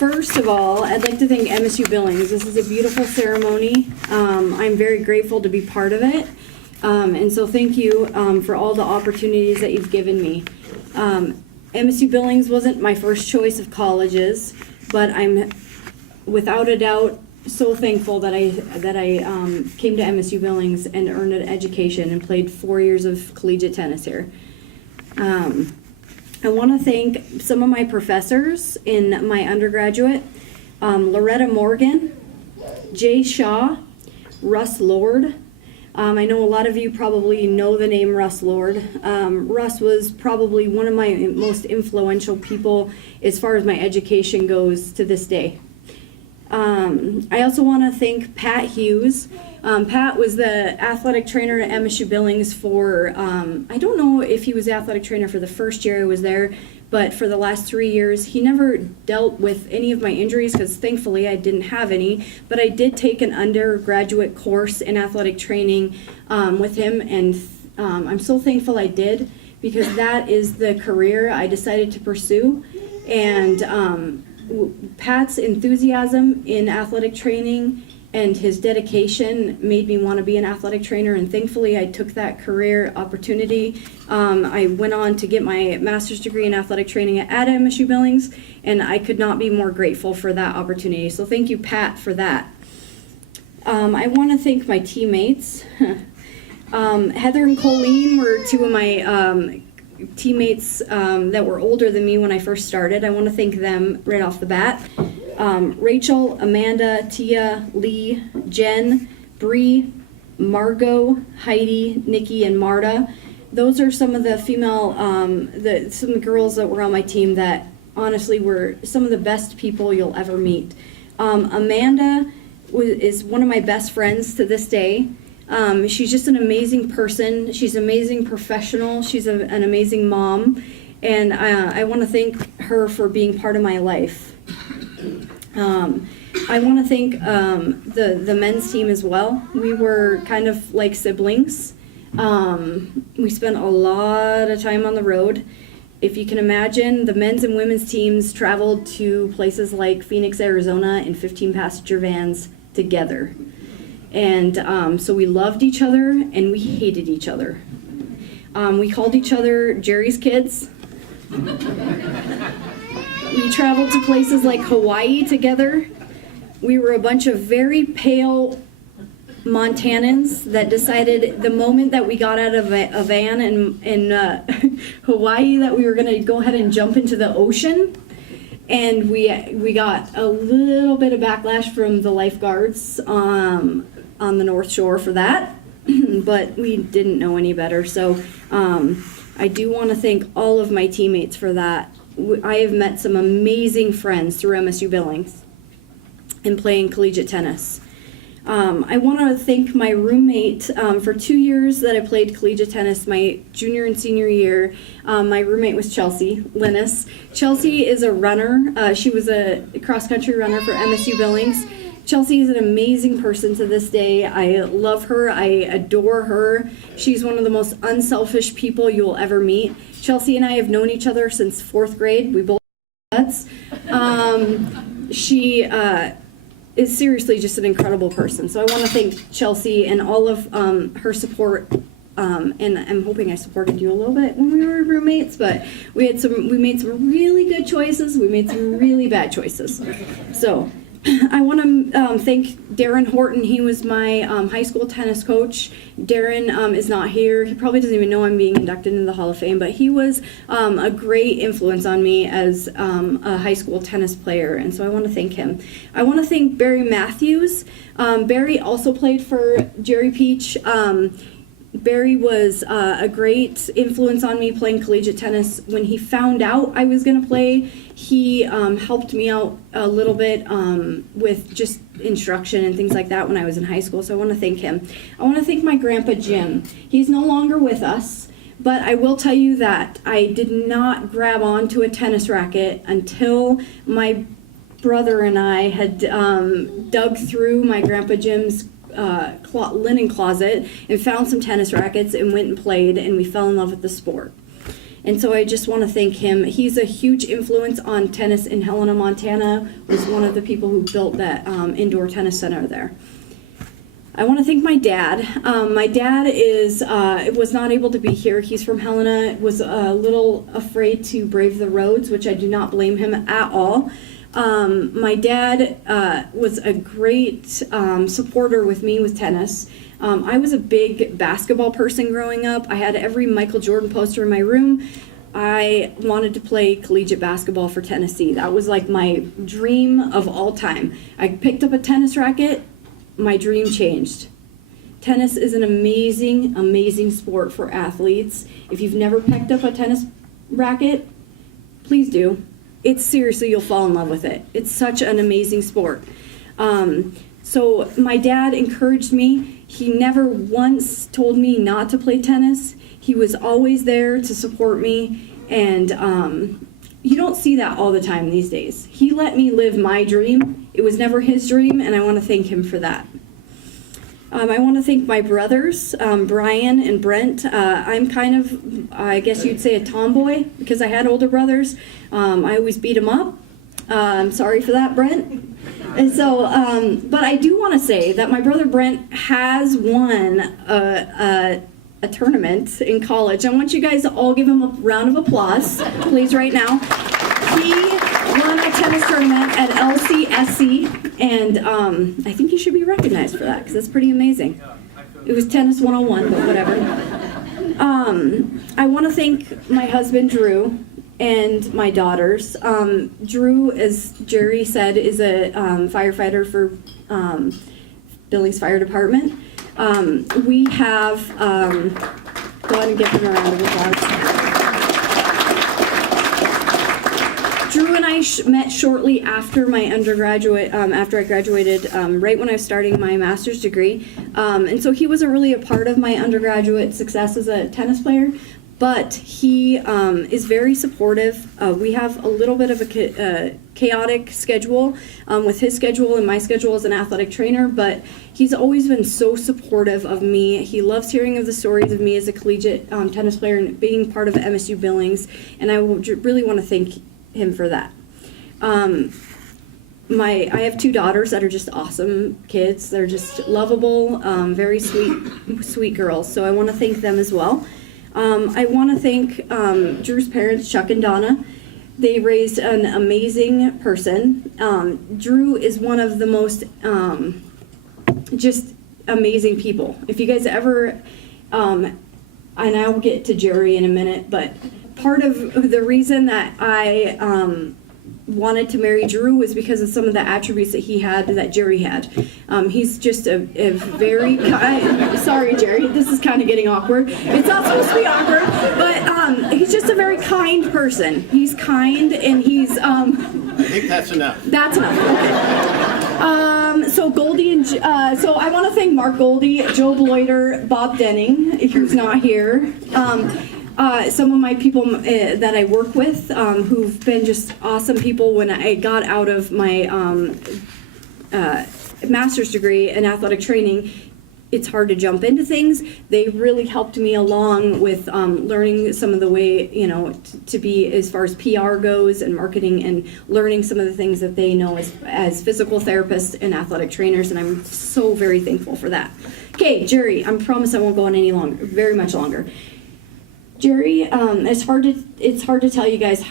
First of all, I'd like to thank MSU Billings. This is a beautiful ceremony. I'm very grateful to be part of it. And so thank you for all the opportunities that you've given me. MSU Billings wasn't my first choice of colleges, but I'm without a doubt so thankful that I came to MSU Billings and earned an education and played 4 years of collegiate tennis here. I want to thank some of my professors in my undergraduate, Loretta Morgan, Jay Shaw, Russ Lord. I know a lot of you probably know the name Russ Lord. Russ was probably one of my most influential people as far as my education goes to this day. I also want to thank Pat Hughes. Pat was the athletic trainer at MSU Billings for, I don't know if he was the athletic trainer for the first year I was there, but for the last 3 years, he never dealt with any of my injuries because thankfully I didn't have any, but I did take an undergraduate course in athletic training with him, and I'm so thankful I did because that is the career I decided to pursue. And Pat's enthusiasm in athletic training and his dedication made me want to be an athletic trainer, and thankfully I took that career opportunity. I went on to get my master's degree in athletic training at MSU Billings, and I could not be more grateful for that opportunity. So thank you, Pat, for that. I want to thank my teammates. Heather and Colleen were two of my teammates that were older than me when I first started. I want to thank them right off the bat. Rachel, Amanda, Tia, Lee, Jen, Bree, Margot, Heidi, Nikki, and Marta. Those are some of the female, some of the girls that were on my team that honestly were some of the best people you'll ever meet. Amanda is one of my best friends to this day. She's just an amazing person. She's an amazing professional. She's an amazing mom. And I want to thank her for being part of my life. I want to thank the men's team as well. We were kind of like siblings. We spent a lot of time on the road. If you can imagine, the men's and women's teams traveled to places like Phoenix, Arizona in 15-passenger vans together. And so we loved each other and we hated each other. We called each other Jerry's kids. We traveled to places like Hawaii together. We were a bunch of very pale Montanans that decided the moment that we got out of a van in Hawaii that we were going to go ahead and jump into the ocean. And we got a little bit of backlash from the lifeguards on the North Shore for that, but we didn't know any better. So I do want to thank all of my teammates for that. I have met some amazing friends through MSU Billings and playing collegiate tennis. I want to thank my roommate for 2 years that I played collegiate tennis, my junior and senior year. My roommate was Chelsea Linus. Chelsea is a runner. She was a cross-country runner for MSU Billings. Chelsea is an amazing person to this day. I love her. I adore her. She's one of the most unselfish people you will ever meet. Chelsea and I have known each other since 4th grade. We both nuts. She is seriously just an incredible person. So I want to thank Chelsea and all of her support. And I'm hoping I supported you a little bit when we were roommates, but we made some really good choices. We made some really bad choices. So I want to thank Darren Horton. He was my high school tennis coach. Darren is not here. He probably doesn't even know I'm being inducted into the Hall of Fame, but he was a great influence on me as a high school tennis player, and so I want to thank him. I want to thank Barry Matthews. Barry also played for Jerry Peach. Barry was a great influence on me playing collegiate tennis. When he found out I was going to play, he helped me out a little bit with just instruction and things like that when I was in high school, so I want to thank him. I want to thank my grandpa Jim. He's no longer with us, but I will tell you that I did not grab onto a tennis racket until my brother and I had dug through my grandpa Jim's linen closet and found some tennis rackets and went and played, and we fell in love with the sport. And so I just want to thank him. He's a huge influence on tennis in Helena, Montana, was one of the people who built that indoor tennis center there. I want to thank my dad. My dad was not able to be here. He's from Helena, was a little afraid to brave the roads, which I do not blame him at all. My dad was a great supporter with me with tennis. I was a big basketball person growing up. I had every Michael Jordan poster in my room. I wanted to play collegiate basketball for Tennessee. That was like my dream of all time. I picked up a tennis racket. My dream changed. Tennis is an amazing, amazing sport for athletes. If you've never picked up a tennis racket, please do. It's seriously, you'll fall in love with it. It's such an amazing sport. So my dad encouraged me. He never once told me not to play tennis. He was always there to support me, and you don't see that all the time these days. He let me live my dream. It was never his dream, and I want to thank him for that. I want to thank my brothers, Brian and Brent. I'm kind of, I guess you'd say, a tomboy because I had older brothers. I always beat them up. I'm sorry for that, Brent. And so, but I do want to say that my brother Brent has won a tournament in college. I want you guys to all give him a round of applause, please, right now. He won a tennis tournament at LCSC, and I think he should be recognized for that because that's pretty amazing. It was Tennis 101, but whatever. I want to thank my husband, Drew, and my daughters. Drew, as Jerry said, is a firefighter for Billings Fire Department. We have, go ahead and give him a round of applause. Drew and I met shortly after my undergraduate, after I graduated, right when I was starting my master's degree. And so he wasn't really a part of my undergraduate success as a tennis player, but he is very supportive. We have a little bit of a chaotic schedule with his schedule and my schedule as an athletic trainer, but he's always been so supportive of me. He loves hearing of the stories of me as a collegiate tennis player and being part of MSU Billings, and I really want to thank him for that. I have two daughters that are just awesome kids. They're just lovable, very sweet girls, so I want to thank them as well. I want to thank Drew's parents, Chuck and Donna. They raised an amazing person. Drew is one of the most just amazing people. If you guys ever, and I'll get to Jerry in a minute, but part of the reason that I wanted to marry Drew was because of some of the attributes that he had that Jerry had. He's just a very kind, sorry Jerry, this is kind of getting awkward. It's not supposed to be awkward, but he's just a very kind person. He's kind and he's... I think that's enough. That's enough, okay. So Goldie and so I want to thank Mark Goldie, Joe Bloiter, Bob Denning, who's not here. Some of my people that I work with who've been just awesome people. When I got out of my master's degree in athletic training, it's hard to jump into things. They really helped me along with learning some of the way, to be as far as PR goes and marketing, and learning some of the things that they know as physical therapists and athletic trainers, and I'm so very thankful for that. Okay, Jerry, I promise I won't go on any longer, very much longer. Jerry, it's hard to tell you guys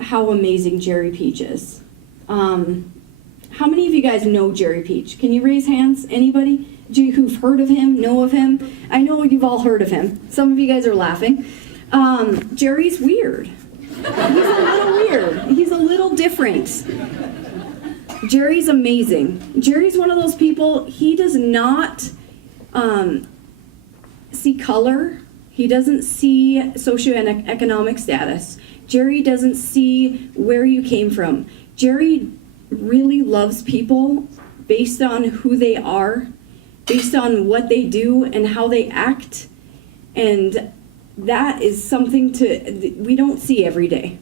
how amazing Jerry Peach is. How many of you guys know Jerry Peach? Can you raise hands? Anybody who've heard of him, know of him? I know you've all heard of him. Some of you guys are laughing. Jerry's weird. He's a little weird. He's a little different. Jerry's amazing. Jerry's one of those people, he does not see color. He doesn't see socioeconomic status. Jerry doesn't see where you came from. Jerry really loves people based on who they are, based on what they do and how they act. And that is something we don't see every day.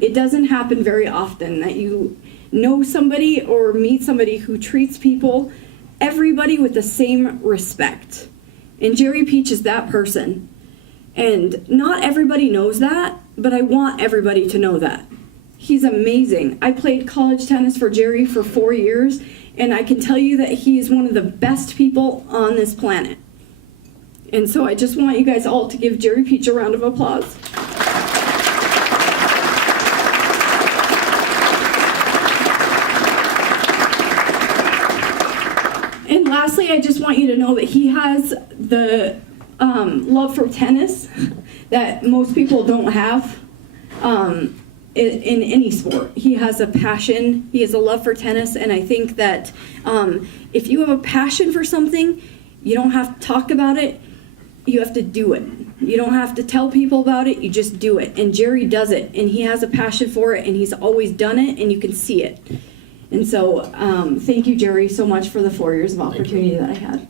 It doesn't happen very often that you know somebody or meet somebody who treats everybody with the same respect. And Jerry Peach is that person. And not everybody knows that, but I want everybody to know that. He's amazing. I played college tennis for Jerry for 4 years, and I can tell you that he is one of the best people on this planet. And so I just want you guys all to give Jerry Peach a round of applause. And lastly, I just want you to know that he has the love for tennis that most people don't have in any sport. He has a passion, he has a love for tennis, and I think that if you have a passion for something, you don't have to talk about it, you have to do it. You don't have to tell people about it, you just do it. And Jerry does it, and he has a passion for it, and he's always done it, and you can see it. And so thank you, Jerry, so much for the 4 years of opportunity that I had.